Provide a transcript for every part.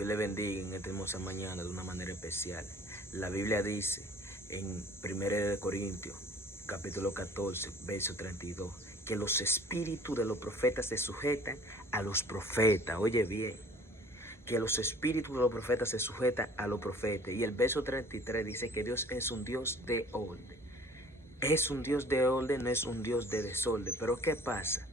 Dios le bendiga en esta hermosa mañana de una manera especial. La Biblia dice en 1 Corintios, capítulo 14, verso 32, que los espíritus de los profetas se sujetan a los profetas. Oye bien, que los espíritus de los profetas se sujetan a los profetas. Y el verso 33 dice que Dios es un Dios de orden. Es un Dios de orden, no es un Dios de desorden. Pero ¿qué pasa?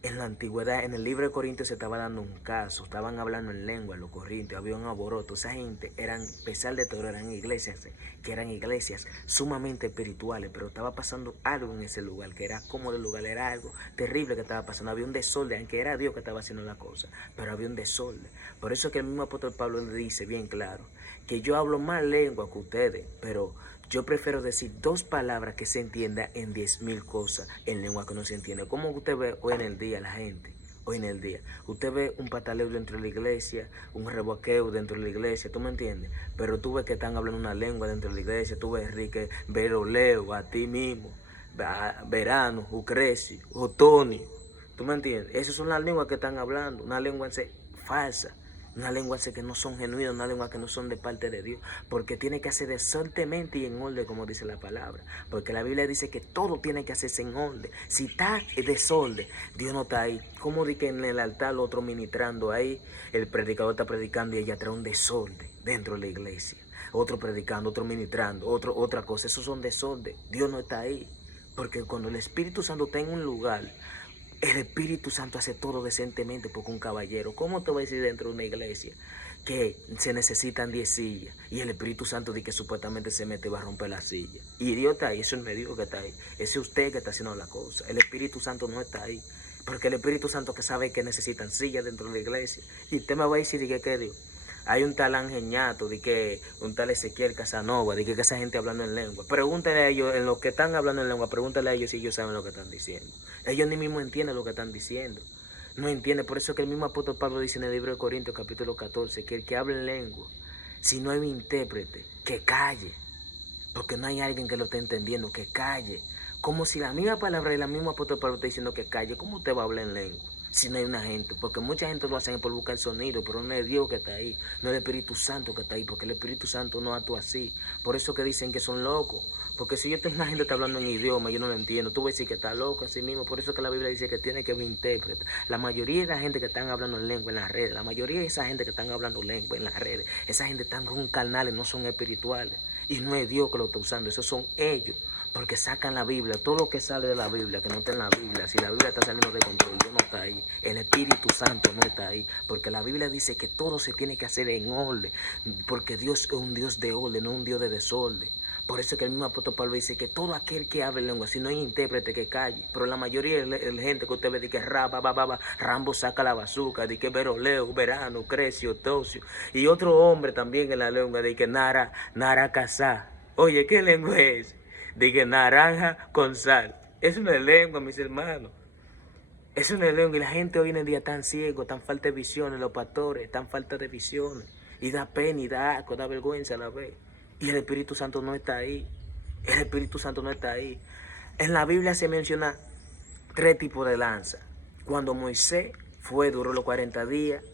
En la antigüedad, en el libro de Corintios se estaba dando un caso, estaban hablando en lengua los corintios, había un alboroto. Esa gente eran, a pesar de todo, eran iglesias que eran iglesias sumamente espirituales, pero estaba pasando algo en ese lugar, que era como el lugar, era algo terrible que estaba pasando. Había un desorden, aunque era Dios que estaba haciendo la cosa, pero había un desorden. Por eso es que el mismo apóstol Pablo le dice bien claro, que yo hablo más lengua que ustedes, pero yo prefiero decir dos palabras que se entienda en 10,000 cosas en lengua que no se entiende. ¿Cómo usted ve hoy en el día la gente? Hoy en el día, usted ve un pataleo dentro de la iglesia, un reboqueo dentro de la iglesia, ¿tú me entiendes? Pero tú ves que están hablando una lengua dentro de la iglesia, tú ves Enrique, Veroleo, a ti mismo, Verano, Ucreci, Otonio, ¿tú me entiendes? Esas son las lenguas que están hablando, una lengua falsa. Una lengua que no son genuinas, una lengua que no son de parte de Dios. Porque tiene que hacer decentemente y en orden, como dice la palabra. Porque la Biblia dice que todo tiene que hacerse en orden. Si está en desorden, Dios no está ahí. Como di que en el altar otro ministrando ahí, el predicador está predicando y ella trae un desorden dentro de la iglesia. Otro predicando, otro ministrando, otra cosa. Esos son desorden. Dios no está ahí. Porque cuando el Espíritu Santo está en un lugar, el Espíritu Santo hace todo decentemente, porque un caballero, ¿cómo te va a decir dentro de una iglesia que se necesitan 10 sillas y el Espíritu Santo dice que supuestamente se mete y va a romper la silla? Y Dios está ahí, eso no es Dios que está ahí, ese es usted que está haciendo la cosa. El Espíritu Santo no está ahí, porque el Espíritu Santo que sabe que necesitan sillas dentro de la iglesia. Y usted me va a decir que Dios. Hay un tal Ángel Ñato, de que un tal Ezequiel Casanova, de que esa gente hablando en lengua. Pregúntale a ellos, en lo que están hablando en lengua, pregúntale a ellos si ellos saben lo que están diciendo. Ellos ni mismo entienden lo que están diciendo. No entienden. Por eso que el mismo apóstol Pablo dice en el libro de Corintios, capítulo 14, que el que habla en lengua, si no hay un intérprete, que calle. Porque no hay alguien que lo esté entendiendo, que calle. Como si la misma palabra y la misma apóstol Pablo está diciendo que calle, ¿cómo usted va a hablar en lengua? Si no hay una gente, porque mucha gente lo hace por buscar sonido, pero no es Dios que está ahí, no es el Espíritu Santo que está ahí, porque el Espíritu Santo no actúa así. Por eso que dicen que son locos, porque si yo tengo una gente que está hablando en idioma, yo no lo entiendo, tú vas a decir que está loco así mismo. Por eso que la Biblia dice que tiene que haber intérprete. La mayoría de la gente que están hablando en lengua en las redes, la mayoría de esa gente que están hablando lengua en las redes, esa gente están con carnales, no son espirituales, y no es Dios que lo está usando, esos son ellos. Porque sacan la Biblia, todo lo que sale de la Biblia, que no está en la Biblia, si la Biblia está saliendo de control, Dios no está ahí, el Espíritu Santo no está ahí, porque la Biblia dice que todo se tiene que hacer en orden, porque Dios es un Dios de orden, no un Dios de desorden. Por eso que el mismo apóstol Pablo dice que todo aquel que hable lengua, si no hay intérprete, que calle. Pero la mayoría de la gente que usted ve, de que Rambo saca la bazuca, de que Veroleo, Verano, Crecio, Tocio, y otro hombre también en la lengua, de que Nara Casá. Oye, ¿qué lengua es? De que naranja con sal. Es una lengua, mis hermanos. Es una lengua, y la gente hoy en día tan ciego, tan falta de visiones, los pastores, tan falta de visiones. Y da pena, y da asco, da vergüenza a la vez. Y el Espíritu Santo no está ahí. El Espíritu Santo no está ahí. En la Biblia se menciona 3 tipos de lanza. Cuando Moisés duró los 40 días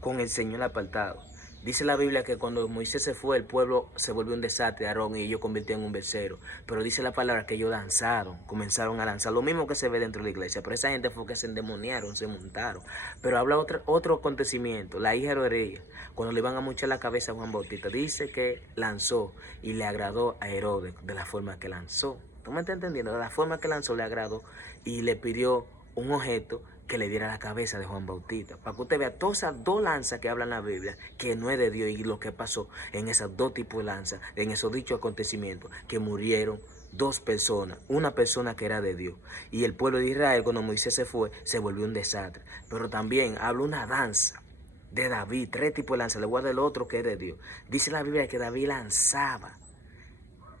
con el Señor apartado. Dice la Biblia que cuando Moisés se fue, el pueblo se volvió un desastre, Aarón, y ellos convirtieron en un becerro. Pero dice la palabra que ellos danzaron, comenzaron a danzar, lo mismo que se ve dentro de la iglesia. Pero esa gente fue que se endemoniaron, se montaron. Pero habla otro acontecimiento, la hija de Herodías, cuando le iban a mochar la cabeza a Juan Bautista, dice que lanzó y le agradó a Herodes de la forma que lanzó. ¿Tú me estás entendiendo? De la forma que lanzó le agradó y le pidió un objeto que le diera la cabeza de Juan Bautista. Para que usted vea todas esas 2 lanzas que hablan la Biblia, que no es de Dios, y lo que pasó en esas 2 tipos de lanzas, en esos dichos acontecimientos, que murieron 2 personas, una persona que era de Dios. Y el pueblo de Israel, cuando Moisés se fue, se volvió un desastre. Pero también habla una danza de David, 3 tipos de lanzas, le voy a dar el otro que es de Dios. Dice la Biblia que David lanzaba.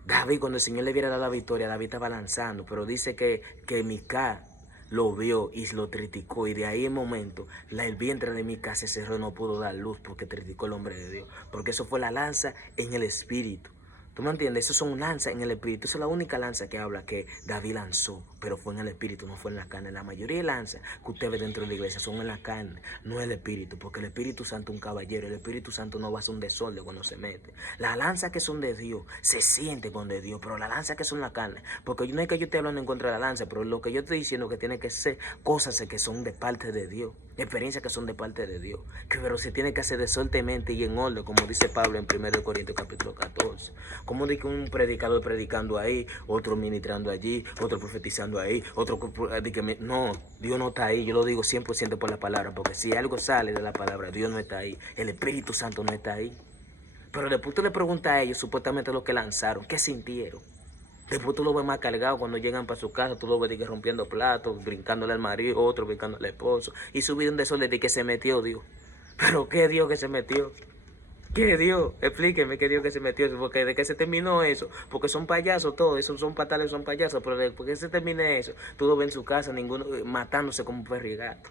David, cuando el Señor le hubiera dado la victoria, David estaba lanzando, pero dice que Mical lo vio y lo criticó, y de ahí en momento el vientre de Mical se cerró, no pudo dar luz porque criticó el hombre de Dios, porque eso fue la lanza en el espíritu. ¿Tú me entiendes? Eso son lanzas en el espíritu. Esa es la única lanza que habla que David lanzó, pero fue en el espíritu, no fue en la carne. La mayoría de lanzas que usted ve dentro de la iglesia son en la carne, no el espíritu, porque el Espíritu Santo es un caballero. El Espíritu Santo no va a hacer un desorden cuando se mete. Las lanzas que son de Dios se sienten con de Dios, pero las lanzas que son la carne, porque no es que yo esté hablando en contra de la lanza, pero lo que yo estoy diciendo es que tiene que ser cosas que son de parte de Dios, experiencias que son de parte de Dios, que pero se tiene que hacer desordenadamente y en orden, como dice Pablo en 1 Corintios capítulo 14. Como de que un predicador predicando ahí, otro ministrando allí, otro profetizando ahí, otro de que no, Dios no está ahí. Yo lo digo 100% por la palabra, porque si algo sale de la palabra, Dios no está ahí, el Espíritu Santo no está ahí. Pero después tú le preguntas a ellos, supuestamente lo que lanzaron, ¿qué sintieron? Después tú lo ves más cargado cuando llegan para su casa, tú lo ves de que rompiendo platos, brincándole al marido, otro brincándole al esposo, y su vida en desorden de que se metió Dios. ¿Pero qué Dios que se metió? ¿Qué Dios? Explíqueme qué Dios que se metió eso, porque de qué se terminó eso, porque son payasos todos, esos son patales, son payasos, pero después que se termine eso, tú lo ves en su casa, ninguno matándose como un perro y gato.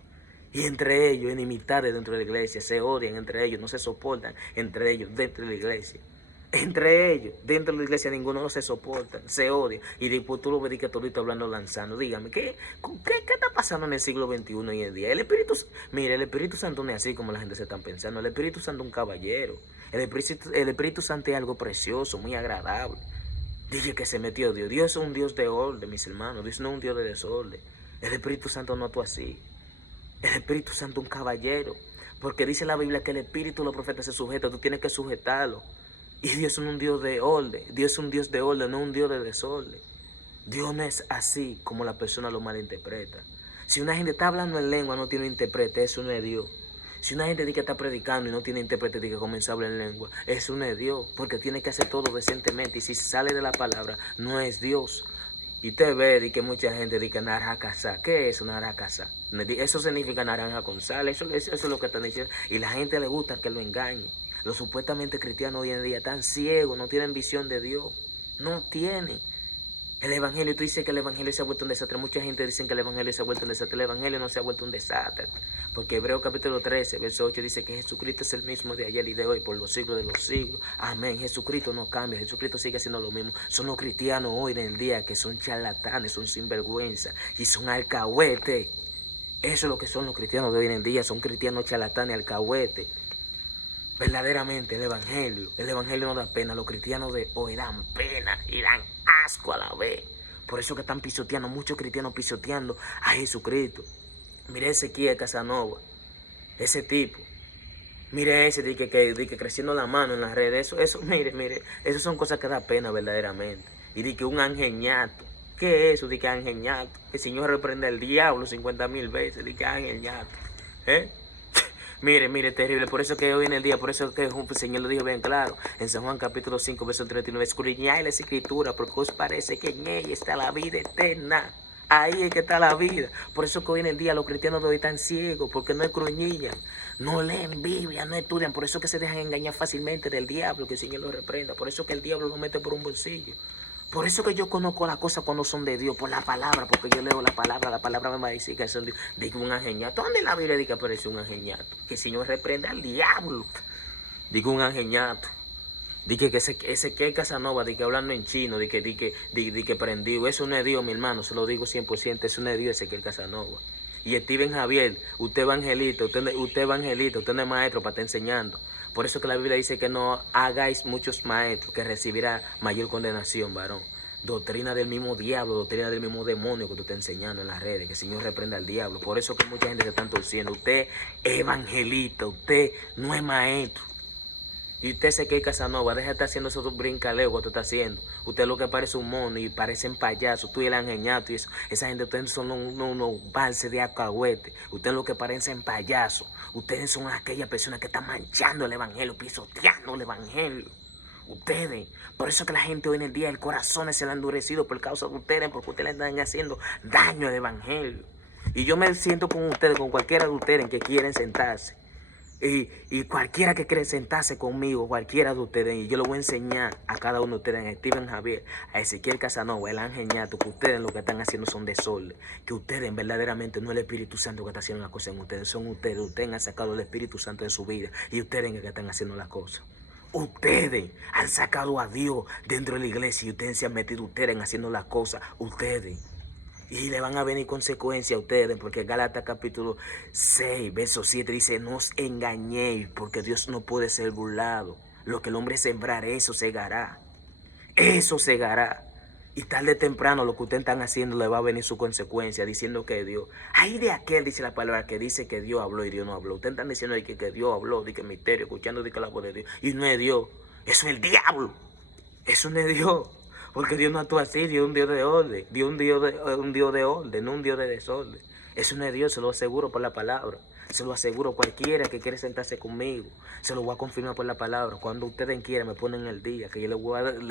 Y entre ellos, enemistades dentro de la iglesia, se odian entre ellos, no se soportan entre ellos dentro de la iglesia. Entre ellos, dentro de la iglesia, ninguno no se soporta, se odia. Y después tú lo ves que todito hablando, lanzando. Dígame, ¿qué está pasando en el siglo XXI hoy en día? Mire, el Espíritu Santo no es así como la gente se está pensando. El Espíritu Santo es un caballero. El Espíritu Santo es algo precioso, muy agradable. Dije que se metió Dios. Dios es un Dios de orden, mis hermanos. Dios no es un Dios de desorden. El Espíritu Santo no actúa así. El Espíritu Santo es un caballero. Porque dice la Biblia que el Espíritu de los profetas se sujeta. Tú tienes que sujetarlo. Y Dios es un Dios de orden. Dios es un Dios de orden, no un Dios de desorden. Dios no es así como la persona lo malinterpreta. Si una gente está hablando en lengua, no tiene intérprete, eso no es Dios. Si una gente dice que está predicando y no tiene intérprete, dice que comienza a hablar en lengua, eso no es Dios, porque tiene que hacer todo decentemente. Y si sale de la palabra, no es Dios. Y usted ve que mucha gente dice naranja. ¿Qué es naranja? Eso significa naranja con sal, eso es lo que están diciendo. Y la gente le gusta que lo engañe. Los supuestamente cristianos hoy en día están ciegos, no tienen visión de Dios. No tienen. El evangelio, tú dices que el evangelio se ha vuelto un desastre. Mucha gente dice que el evangelio se ha vuelto un desastre. El evangelio no se ha vuelto un desastre. Porque Hebreos capítulo 13, verso 8 dice que Jesucristo es el mismo de ayer y de hoy por los siglos de los siglos. Amén. Jesucristo no cambia. Jesucristo sigue siendo lo mismo. Son los cristianos hoy en el día que son charlatanes, son sinvergüenza y son alcahuetes. Eso es lo que son los cristianos de hoy en día. Son cristianos charlatanes, alcahuetes. Verdaderamente el evangelio no da pena. Los cristianos de hoy dan pena y dan asco a la vez. Por eso que están pisoteando, muchos cristianos pisoteando a Jesucristo. Mire Ezequiel Casanova, ese tipo. Mire ese de que creciendo la mano en las redes. Eso, mire, eso son cosas que da pena verdaderamente. Y de que un angeñato. ¿Qué es eso? De que angeñato. Que el Señor reprende al diablo 50,000 veces. De que angeñato. Mire, terrible. Por eso que hoy en el día, por eso que el Señor lo dijo bien claro. En San Juan capítulo 5, verso 39. Escudriñad las escrituras, porque os parece que en ella está la vida eterna. Ahí es que está la vida. Por eso que hoy en el día los cristianos de hoy están ciegos, porque no escudriñan, no leen Biblia, no estudian. Por eso que se dejan engañar fácilmente del diablo, que el Señor los reprenda. Por eso que el diablo lo mete por un bolsillo. Por eso que yo conozco las cosas cuando son de Dios, por la palabra, porque yo leo la palabra me va a decir que son de Dios. Digo un angeñato. ¿Dónde la Biblia dice que aparece un angeñato? Que el Señor reprenda al diablo. Digo un angeñato. Dije que ese que Casanova, de que hablando en chino, de que prendido. Eso no es Dios, mi hermano, se lo digo 100%, eso no es Dios, ese que Casanova. Y Steven Javier, usted evangelista, usted no es maestro para estar enseñando. Por eso que la Biblia dice que no hagáis muchos maestros, que recibirá mayor condenación, varón. Doctrina del mismo diablo, doctrina del mismo demonio que tú estás enseñando en las redes, que el Señor reprenda al diablo. Por eso que mucha gente se está torciendo. Usted es evangelista, usted no es maestro. Y usted se que Casanova, deja de estar haciendo esos brincaleos que tú estás haciendo. Usted lo que parece un mono y parecen payasos, tú y el angeñato y eso. Esa gente, ustedes son unos balses de acahuete. Ustedes lo que parecen payasos. Ustedes son aquellas personas que están manchando el evangelio, pisoteando el evangelio. Ustedes. Por eso que la gente hoy en el día, el corazón se le ha endurecido por causa de ustedes, porque ustedes le están haciendo daño al evangelio. Y yo me siento con ustedes, con cualquiera de ustedes que quieren sentarse. Y cualquiera que quiere sentarse conmigo, cualquiera de ustedes, y yo le voy a enseñar a cada uno de ustedes, a Steven Javier, a Ezequiel Casanova, el angeñato, que ustedes lo que están haciendo son desorden, que ustedes verdaderamente no es el Espíritu Santo que está haciendo las cosas en ustedes, son ustedes han sacado el Espíritu Santo de su vida y ustedes que están haciendo las cosas. Ustedes han sacado a Dios dentro de la iglesia y ustedes se han metido ustedes en haciendo las cosas. Ustedes. Y le van a venir consecuencias a ustedes, porque Gálatas capítulo 6, verso 7 dice, no os engañéis, porque Dios no puede ser burlado. Lo que el hombre sembrar, eso segará. Eso segará. Y tarde o temprano lo que ustedes están haciendo le va a venir su consecuencia, diciendo que Dios. Ahí de aquel dice la palabra que dice que Dios habló y Dios no habló. Ustedes están diciendo que Dios habló, de que misterio, escuchando de que la voz de Dios. Y no es Dios, eso es el diablo. Eso no es Dios. Porque Dios no actúa así, Dios es un Dios de orden. Dios es un Dios de orden, no un Dios de desorden. Eso no es Dios, se lo aseguro por la palabra. Se lo aseguro cualquiera que quiere sentarse conmigo. Se lo voy a confirmar por la palabra. Cuando ustedes quieran me ponen el día, que yo le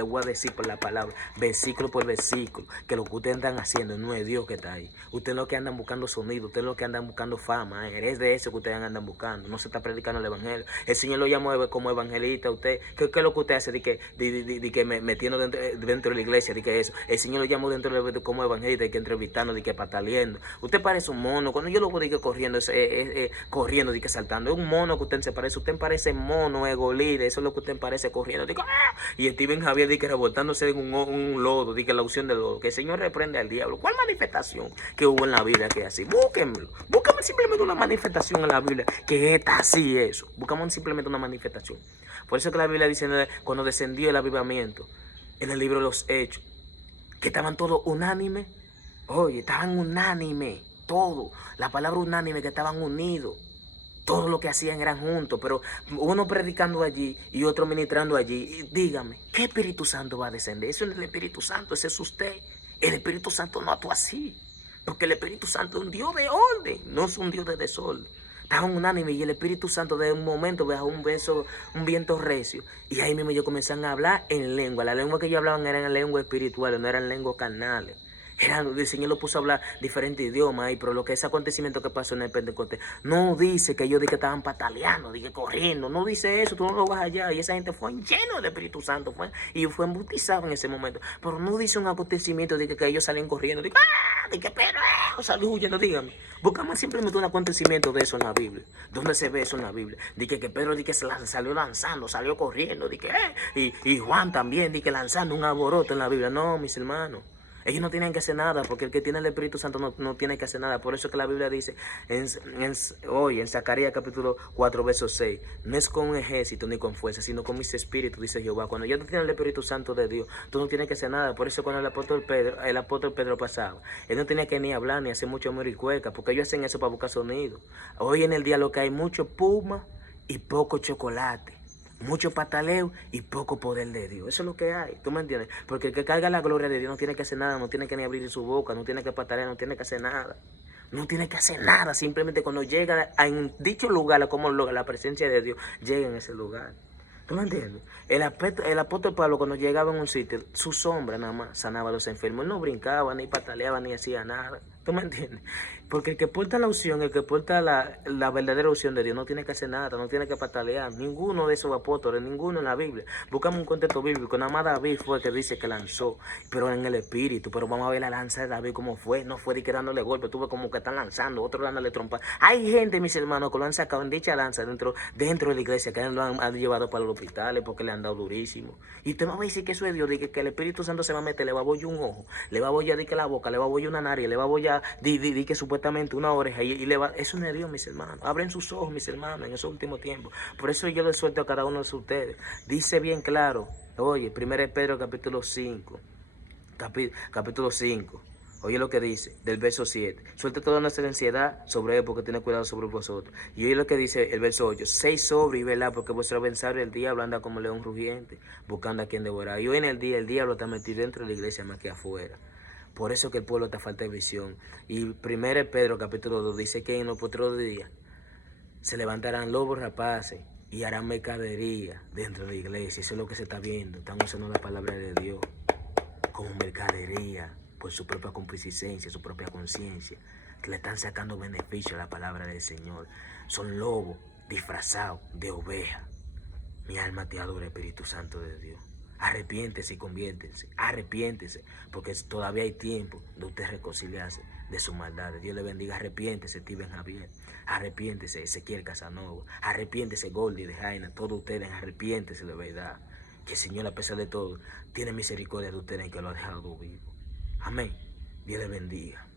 voy a decir por la palabra, versículo por versículo, que lo que ustedes andan haciendo no es Dios que está ahí. Ustedes lo que andan buscando sonido, ustedes lo que andan buscando fama, es de eso que ustedes andan buscando. No se está predicando el evangelio. El Señor lo llamó como evangelista. Usted, ¿qué es lo que usted hace? De que metiendo dentro de la iglesia, de que eso. El Señor lo llamó dentro de como evangelista, de que entrevistando, de que pataleando. Usted parece un mono. Cuando yo lo veo de que corriendo, corriendo, de que saltando, es un mono que usted se parece. Usted parece mono, egolide, eso es lo que usted parece corriendo. Digo, ¡ah! Y Steven Javier de que rebotándose en un lodo, de que la unción del lodo, que el Señor reprende al diablo. ¿Cuál manifestación que hubo en la Biblia que es así? Búsquenmelo. Búscame simplemente una manifestación en la Biblia que está así eso. Buscamos simplemente una manifestación. Por eso que la Biblia dice cuando descendió el avivamiento en el libro de los Hechos, que estaban todos unánimes. Oye, estaban unánimes, todo. La palabra unánime, que estaban unidos. Todo lo que hacían eran juntos, pero uno predicando allí y otro ministrando allí. Y dígame, ¿qué Espíritu Santo va a descender? Eso no es el Espíritu Santo, ese es usted. El Espíritu Santo no actúa así, porque el Espíritu Santo es un Dios de orden, no es un Dios de desorden. Estaban unánimes y el Espíritu Santo de un momento bajó un viento recio. Y ahí mismo ellos comenzaron a hablar en lengua. La lengua que ellos hablaban eran lenguas espirituales, no eran lenguas carnales. El Señor lo puso a hablar diferentes idiomas, pero lo que ese acontecimiento que pasó en el Pentecostés no dice que ellos estaban pataleando, corriendo, no dice eso, tú no lo vas allá. Y esa gente fue lleno del Espíritu Santo, y fue bautizado en ese momento. Pero no dice un acontecimiento de que ellos salían corriendo, de que Pedro salió huyendo, dígame. Buscamos simplemente un acontecimiento de eso en la Biblia. ¿Dónde se ve eso en la Biblia? De que Pedro salió lanzando, salió corriendo, y Juan también, lanzando un alboroto en la Biblia. No, mis hermanos. Ellos no tienen que hacer nada, porque el que tiene el Espíritu Santo no tiene que hacer nada. Por eso que la Biblia dice hoy en Zacarías capítulo 4, verso 6, no es con un ejército ni con fuerza, sino con mis espíritus, dice Jehová. Cuando ya tú tienes el Espíritu Santo de Dios, tú no tienes que hacer nada. Por eso cuando el apóstol Pedro pasaba, él no tenía que ni hablar ni hacer mucho moricueca, porque ellos hacen eso para buscar sonido. Hoy en el día lo que hay mucho puma y poco chocolate. Mucho pataleo y poco poder de Dios. Eso es lo que hay. ¿Tú me entiendes? Porque el que carga la gloria de Dios no tiene que hacer nada, no tiene que ni abrir su boca, no tiene que patalear, no tiene que hacer nada. No tiene que hacer nada. Simplemente cuando llega en dicho lugar, como la presencia de Dios, llega en ese lugar. ¿Tú me entiendes? El apóstol Pablo, cuando llegaba en un sitio, su sombra nada más sanaba a los enfermos. Él no brincaba, ni pataleaba, ni hacía nada. ¿Tú me entiendes? Porque el que porta la unción, el que porta la verdadera unción de Dios, no tiene que hacer nada, no tiene que patalear. Ninguno de esos apóstoles, ninguno en la Biblia. Buscamos un contexto bíblico. Nada más David fue el que dice que lanzó, pero en el espíritu. Pero vamos a ver la lanza de David cómo fue. No fue de que dándole golpe, tuve como que están lanzando, otros dándole trompa. Hay gente, mis hermanos, que lo han sacado en dicha lanza dentro de la iglesia, que lo han llevado para los hospitales porque le han dado durísimo. Y usted me va a decir que eso es Dios, de que el Espíritu Santo se va a meter, le va a bollar un ojo, le va a bollar la boca, le va a bollar una nariz, le va a bollar que supuestamente una oreja y le va. Eso no es Dios, mis hermanos. Abren sus ojos, mis hermanos, en esos últimos tiempos. Por eso yo les suelto a cada uno de ustedes. Dice bien claro, oye, 1 Pedro capítulo 5, capítulo 5. Oye lo que dice, del verso 7. Suelte toda nuestra ansiedad sobre él, porque tiene cuidado sobre vosotros. Y oye lo que dice el verso 8. Seis sobre y velad, porque vuestro adversario el diablo anda como león rugiente, buscando a quien devorar. Y hoy en el día, el diablo está metido dentro de la iglesia más que afuera. Por eso que el pueblo te falta de visión. Y 1 Pedro capítulo 2 dice que en los otros días se levantarán lobos rapaces y harán mercadería dentro de la iglesia. Eso es lo que se está viendo. Están usando la palabra de Dios como mercadería por su propia concupiscencia, su propia conciencia, que le están sacando beneficio a la palabra del Señor. Son lobos disfrazados de oveja. Mi alma te adora, Espíritu Santo de Dios. Arrepiéntese y conviértense. Arrepiéntese, porque todavía hay tiempo de usted reconciliarse. de su maldad. Dios le bendiga. Arrepiéntese, Steven Javier. Arrepiéntese, Ezequiel Casanova. Arrepiéntese, Goldie de Jaina. Todos ustedes, arrepiéntese de verdad. Que el Señor, a pesar de todo, tiene misericordia de ustedes que lo ha dejado vivo. Amén. Dios le bendiga.